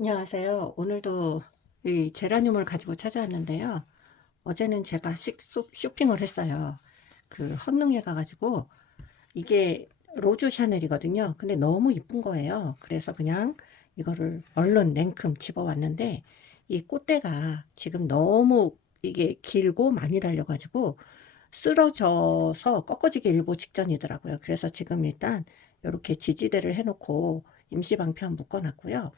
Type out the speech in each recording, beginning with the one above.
안녕하세요. 오늘도 이 제라늄을 가지고 찾아왔는데요. 어제는 제가 쇼핑을 했어요. 그 헌능에 가가지고 이게 로즈 샤넬이거든요. 근데 너무 이쁜 거예요. 그래서 그냥 이거를 얼른 냉큼 집어왔는데 이 꽃대가 지금 너무 이게 길고 많이 달려가지고 쓰러져서 꺾어지기 일보 직전이더라고요. 그래서 지금 일단 이렇게 지지대를 해놓고 임시방편 묶어놨고요.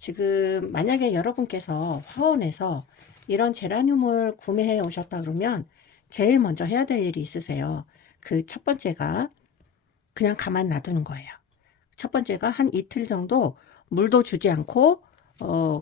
지금 만약에 여러분께서 화원에서 이런 제라늄을 구매해 오셨다 그러면 제일 먼저 해야 될 일이 있으세요. 그 첫 번째가 그냥 가만 놔두는 거예요. 첫 번째가 한 이틀 정도 물도 주지 않고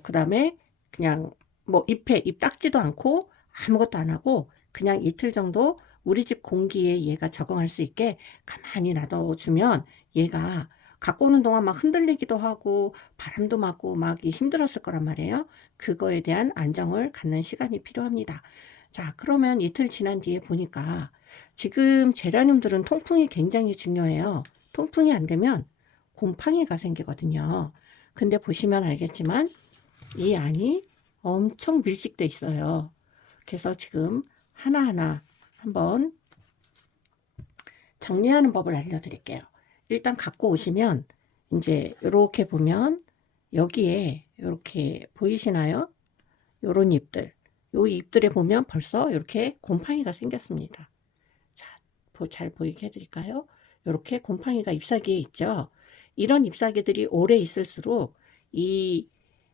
그 다음에 그냥 뭐 잎 닦지도 않고 아무것도 안 하고 그냥 이틀 정도 우리 집 공기에 얘가 적응할 수 있게 가만히 놔둬주면 얘가 갖고 오는 동안 막 흔들리기도 하고 바람도 맞고 막 힘들었을 거란 말이에요. 그거에 대한 안정을 갖는 시간이 필요합니다. 자, 그러면 이틀 지난 뒤에 보니까 지금 제라늄들은 통풍이 굉장히 중요해요. 통풍이 안 되면 곰팡이가 생기거든요. 근데 보시면 알겠지만 이 안이 엄청 밀식돼 있어요. 그래서 지금 하나하나 한번 정리하는 법을 알려드릴게요. 일단 갖고 오시면 이제 이렇게 보면 여기에 이렇게 보이시나요? 요런 잎들. 요 잎들에 보면 벌써 이렇게 곰팡이가 생겼습니다. 자, 잘 보이게 해드릴까요? 이렇게 곰팡이가 잎사귀에 있죠. 이런 잎사귀들이 오래 있을수록 이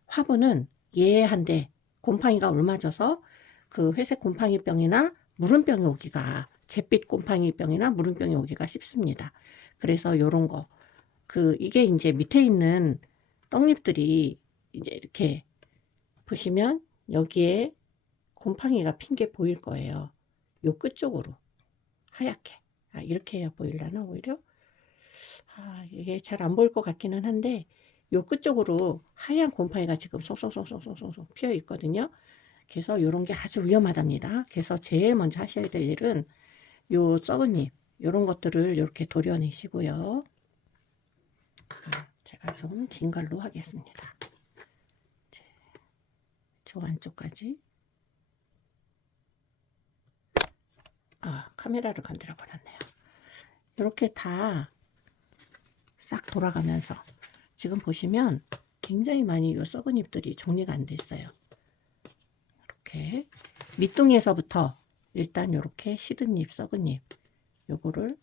화분은 예한데 곰팡이가 옮아져서 그 회색 곰팡이병이나 무름병이 오기가 잿빛 곰팡이병이나 무름병이 오기가 쉽습니다. 그래서 요런 거 이게 이제 밑에 있는 떡잎들이 이제 이렇게 보시면 여기에 곰팡이가 핀 게 보일 거예요. 요 끝쪽으로 하얗게. 이렇게 해야 보이려나 오히려? 이게 잘 안 보일 것 같기는 한데 요 끝쪽으로 하얀 곰팡이가 지금 쏙쏙쏙쏙쏙쏙 피어 있거든요. 그래서 요런 게 아주 위험하답니다. 그래서 제일 먼저 하셔야 될 일은 요 썩은 잎 요런 것들을 이렇게 도려내시고요. 제가 좀 긴 걸로 하겠습니다. 저 안쪽까지. 카메라를 건드려 버렸네요. 이렇게 다 싹 돌아가면서 지금 보시면 굉장히 많이 요 썩은 잎들이 정리가 안 됐어요. 이렇게 밑둥이에서부터 일단 이렇게 시든 잎, 썩은 잎 요거를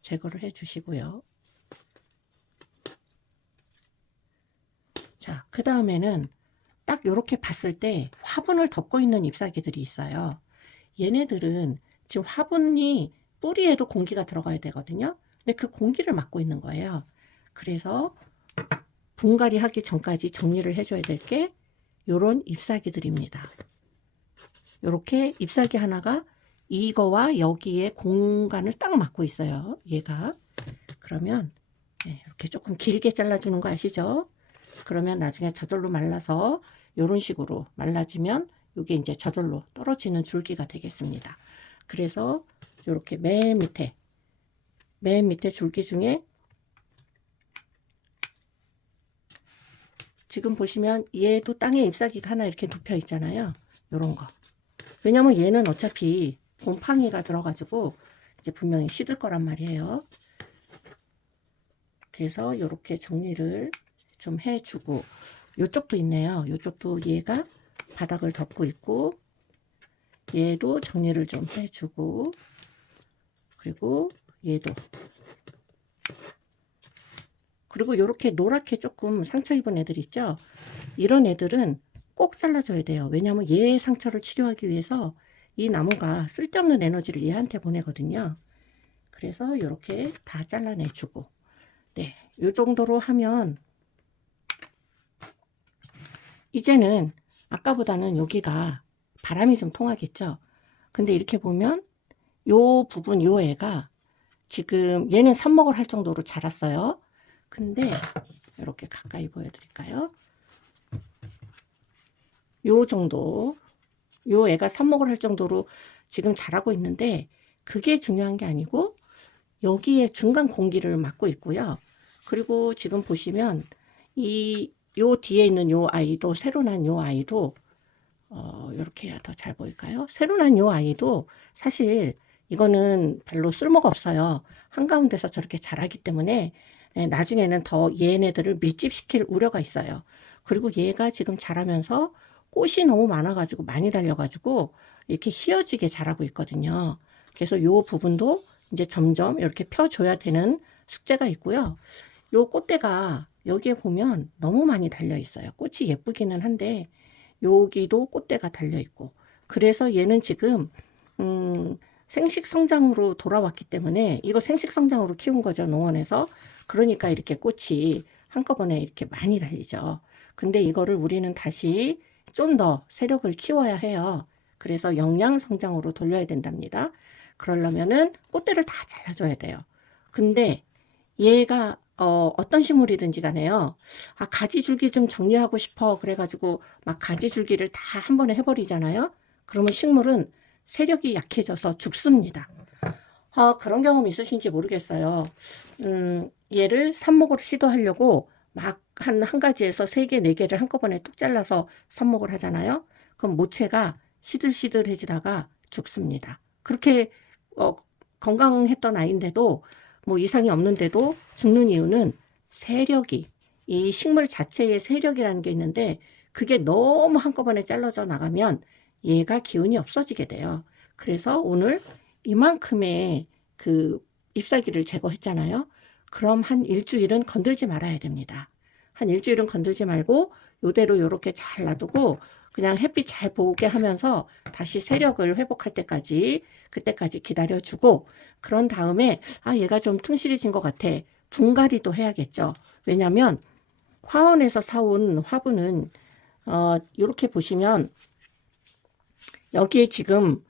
제거를 해 주시고요. 자, 그 다음에는 딱 이렇게 봤을 때 화분을 덮고 있는 잎사귀들이 있어요. 얘네들은 지금 화분이 뿌리에도 공기가 들어가야 되거든요. 근데 그 공기를 막고 있는 거예요. 그래서 분갈이 하기 전까지 정리를 해줘야 될 게 요런 잎사귀들입니다. 요렇게 잎사귀 하나가 이거와 여기에 공간을 딱 막고 있어요. 얘가. 그러면 이렇게 조금 길게 잘라주는 거 아시죠? 그러면 나중에 저절로 말라서 요런 식으로 말라지면 이게 이제 저절로 떨어지는 줄기가 되겠습니다. 그래서 이렇게 맨 밑에 줄기 중에 지금 보시면 얘도 땅에 잎사귀가 하나 이렇게 눕혀 있잖아요. 요런 거. 왜냐면 얘는 어차피 곰팡이가 들어가지고 이제 분명히 시들 거란 말이에요. 그래서 이렇게 정리를 좀 해주고 요쪽도 있네요. 요쪽도 얘가 바닥을 덮고 있고 얘도 정리를 좀 해주고 그리고 얘도 그리고 이렇게 노랗게 조금 상처 입은 애들 있죠. 이런 애들은 꼭 잘라줘야 돼요. 왜냐하면 얘의 상처를 치료하기 위해서 이 나무가 쓸데없는 에너지를 얘한테 보내거든요. 그래서 이렇게 다 잘라내주고 네, 이 정도로 하면 이제는 아까보다는 여기가 바람이 좀 통하겠죠. 근데 이렇게 보면 요 부분 요 애가 지금 얘는 삽목을 할 정도로 자랐어요. 근데 이렇게 가까이 보여드릴까요? 요 정도 요 애가 삽목을 할 정도로 지금 자라고 있는데 그게 중요한 게 아니고 여기에 중간 공기를 막고 있고요. 그리고 지금 보시면 이 요 뒤에 있는 요 아이도, 새로 난 요 아이도, 요렇게 해야 더 잘 보일까요? 새로 난 요 아이도 사실 이거는 별로 쓸모가 없어요. 한가운데서 저렇게 자라기 때문에 나중에는 더 얘네들을 밀집시킬 우려가 있어요. 그리고 얘가 지금 자라면서 꽃이 너무 많아가지고 많이 달려가지고 이렇게 휘어지게 자라고 있거든요. 그래서 요 부분도 이제 점점 이렇게 펴줘야 되는 숙제가 있고요. 요 꽃대가 여기에 보면 너무 많이 달려 있어요. 꽃이 예쁘기는 한데 여기도 꽃대가 달려 있고, 그래서 얘는 지금 생식 성장으로 돌아왔기 때문에, 이거 생식 성장으로 키운 거죠, 농원에서. 그러니까 이렇게 꽃이 한꺼번에 이렇게 많이 달리죠. 근데 이거를 우리는 다시 좀 더 세력을 키워야 해요. 그래서 영양 성장으로 돌려야 된답니다. 그러려면은 꽃대를 다 잘라줘야 돼요. 근데 얘가 어떤 식물이든지 간에요. 아, 가지 줄기 좀 정리하고 싶어. 그래가지고 막 가지 줄기를 다 한 번에 해버리잖아요. 그러면 식물은 세력이 약해져서 죽습니다. 그런 경험 있으신지 모르겠어요. 얘를 삽목으로 시도하려고 막 한 가지에서 3개, 4개를 한꺼번에 뚝 잘라서 삽목을 하잖아요. 그럼 모체가 시들시들해지다가 죽습니다. 그렇게 건강했던 아이인데도 뭐 이상이 없는데도 죽는 이유는 세력이, 이 식물 자체의 세력이라는 게 있는데 그게 너무 한꺼번에 잘라져 나가면 얘가 기운이 없어지게 돼요. 그래서 오늘 이만큼의 그 잎사귀를 제거했잖아요. 그럼 한 일주일은 건들지 말아야 됩니다. 한 일주일은 건들지 말고 요대로 요렇게 잘 놔두고 그냥 햇빛 잘 보게 하면서 다시 세력을 회복할 때까지, 그때까지 기다려주고, 그런 다음에 얘가 좀 튼실해진 것 같아. 분갈이도 해야겠죠. 왜냐면 화원에서 사온 화분은 이렇게 보시면 여기에 지금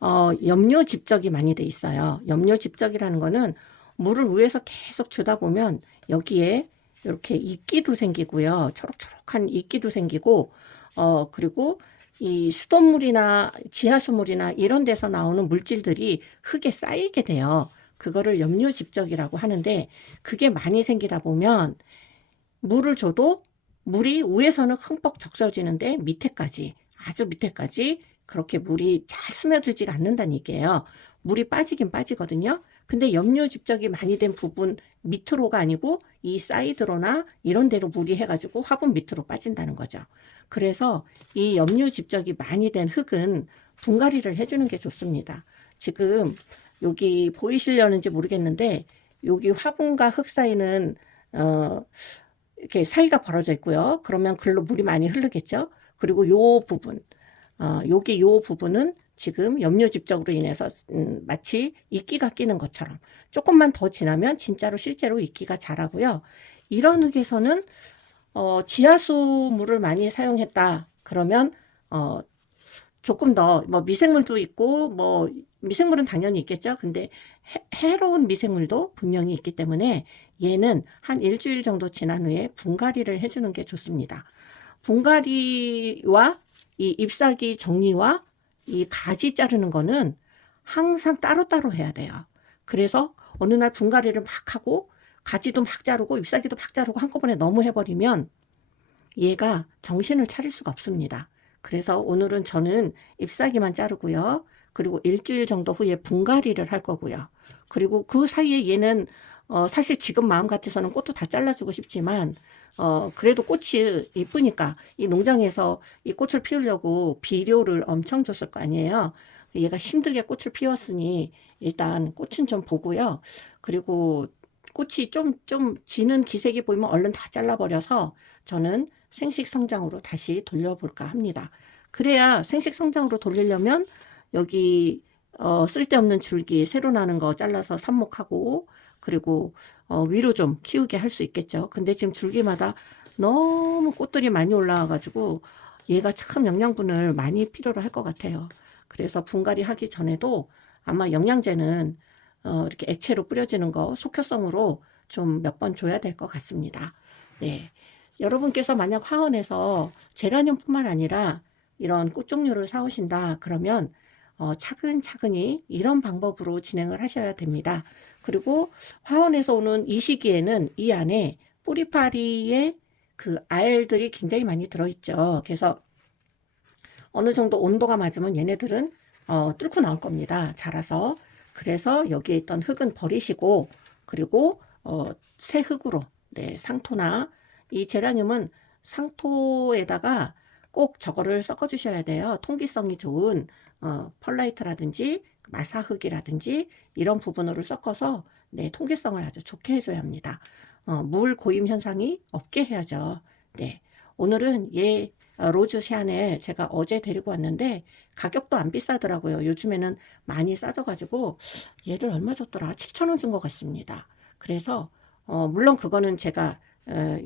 염료 집적이 많이 돼 있어요. 염료 집적이라는 거는 물을 위에서 계속 주다 보면 여기에 이렇게 이끼도 생기고요. 초록초록한 이끼도 생기고, 그리고 이 수돗물이나 지하수물이나 이런 데서 나오는 물질들이 흙에 쌓이게 돼요. 그거를 염료 집적이라고 하는데, 그게 많이 생기다 보면 물을 줘도 물이 위에서는 흠뻑 적셔지는데 밑에까지, 아주 밑에까지 그렇게 물이 잘 스며들지가 않는다는 얘기예요. 물이 빠지긴 빠지거든요. 근데 염료 집적이 많이 된 부분 밑으로가 아니고 이 사이드로나 이런 데로 물이 해가지고 화분 밑으로 빠진다는 거죠. 그래서 이 염료 집적이 많이 된 흙은 분갈이를 해주는 게 좋습니다. 지금 여기 보이시려는지 모르겠는데 여기 화분과 흙 사이는 이렇게 사이가 벌어져 있고요. 그러면 글로 물이 많이 흐르겠죠. 그리고 요 부분, 여기 요 부분은 지금 염료 집적으로 인해서 마치 이끼가 끼는 것처럼 조금만 더 지나면 진짜로 실제로 이끼가 자라고요. 이런 흙에서는 지하수 물을 많이 사용했다. 그러면 조금 더 뭐 미생물도 있고 뭐 미생물은 당연히 있겠죠. 근데 해로운 미생물도 분명히 있기 때문에 얘는 한 일주일 정도 지난 후에 분갈이를 해주는 게 좋습니다. 분갈이와 이 잎사귀 정리와 이 가지 자르는 거는 항상 따로따로 해야 돼요. 그래서 어느 날 분갈이를 막 하고 가지도 막 자르고 잎사귀도 막 자르고 한꺼번에 너무 해버리면 얘가 정신을 차릴 수가 없습니다. 그래서 오늘은 저는 잎사귀만 자르고요. 그리고 일주일 정도 후에 분갈이를 할 거고요. 그리고 그 사이에 얘는 사실 지금 마음 같아서는 꽃도 다 잘라주고 싶지만 그래도 꽃이 이쁘니까 이 농장에서 이 꽃을 피우려고 비료를 엄청 줬을 거 아니에요. 얘가 힘들게 꽃을 피웠으니 일단 꽃은 좀 보고요. 그리고 꽃이 좀 지는 기색이 보이면 얼른 다 잘라버려서 저는 생식 성장으로 다시 돌려볼까 합니다. 그래야 생식 성장으로 돌리려면 여기 쓸데없는 줄기 새로 나는 거 잘라서 삽목하고 그리고 위로 좀 키우게 할 수 있겠죠. 근데 지금 줄기마다 너무 꽃들이 많이 올라와가지고 얘가 참 영양분을 많이 필요로 할 것 같아요. 그래서 분갈이 하기 전에도 아마 영양제는 이렇게 액체로 뿌려지는 거 속효성으로 좀 몇 번 줘야 될 것 같습니다. 네. 여러분께서 만약 화원에서 제라늄뿐만 아니라 이런 꽃 종류를 사오신다 그러면 차근차근히 이런 방법으로 진행을 하셔야 됩니다. 그리고 화원에서 오는 이 시기에는 이 안에 뿌리파리의 그 알들이 굉장히 많이 들어있죠. 그래서 어느 정도 온도가 맞으면 얘네들은 뚫고 나올 겁니다. 자라서. 그래서 여기에 있던 흙은 버리시고, 그리고 새 흙으로, 네, 상토나, 이 제라늄은 상토에다가 꼭 저거를 섞어 주셔야 돼요. 통기성이 좋은 펄라이트라든지 마사흙이라든지 이런 부분으로 섞어서, 네, 통기성을 아주 좋게 해줘야 합니다. 물 고임 현상이 없게 해야죠. 네, 오늘은 로즈 샤넬 제가 어제 데리고 왔는데 가격도 안 비싸더라고요. 요즘에는 많이 싸져가지고 얘를 얼마 줬더라? 7,000원 준 것 같습니다. 그래서 물론 그거는 제가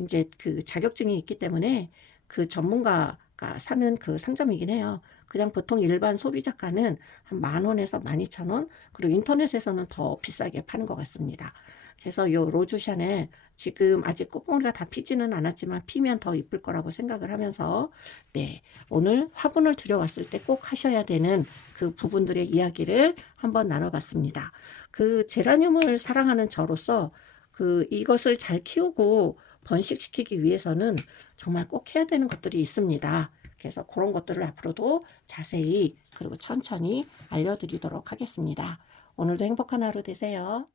이제 그 자격증이 있기 때문에 그 전문가가 사는 그 상점이긴 해요. 그냥 보통 일반 소비자가는 한 10,000원에서 12,000원, 그리고 인터넷에서는 더 비싸게 파는 것 같습니다. 그래서 요 로즈 샤넬 지금 아직 꽃봉오리가 다 피지는 않았지만 피면 더 이쁠 거라고 생각을 하면서, 네, 오늘 화분을 들여왔을 때 꼭 하셔야 되는 그 부분들의 이야기를 한번 나눠봤습니다. 그 제라늄을 사랑하는 저로서 그 이것을 잘 키우고 번식시키기 위해서는 정말 꼭 해야 되는 것들이 있습니다. 그래서 그런 것들을 앞으로도 자세히 그리고 천천히 알려드리도록 하겠습니다. 오늘도 행복한 하루 되세요.